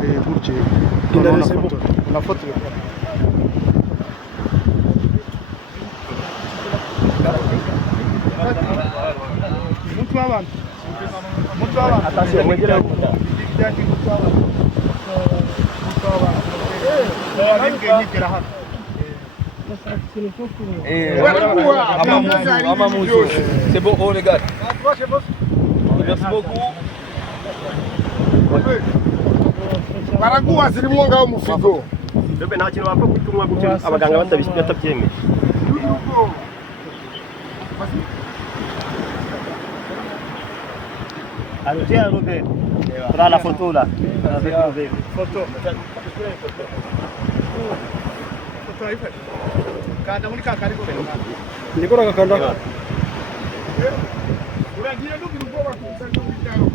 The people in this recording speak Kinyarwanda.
Burje. Una foto. Attention, mwegele huko. C'est bon, oh les gars. Merci beaucoup. Baraguha zirimwonga wo mufigo. Ndobe nta kintu bapfa gutumwa gutyo abaganga batabyemeye. Alors tiens Robert, prends la photo là. Avec Robert. Photo. Photo ife. Kada muri kakari ko. Niko nakakanda. Uragiye ndugira ubwoba ku nsanga y'ibitaro.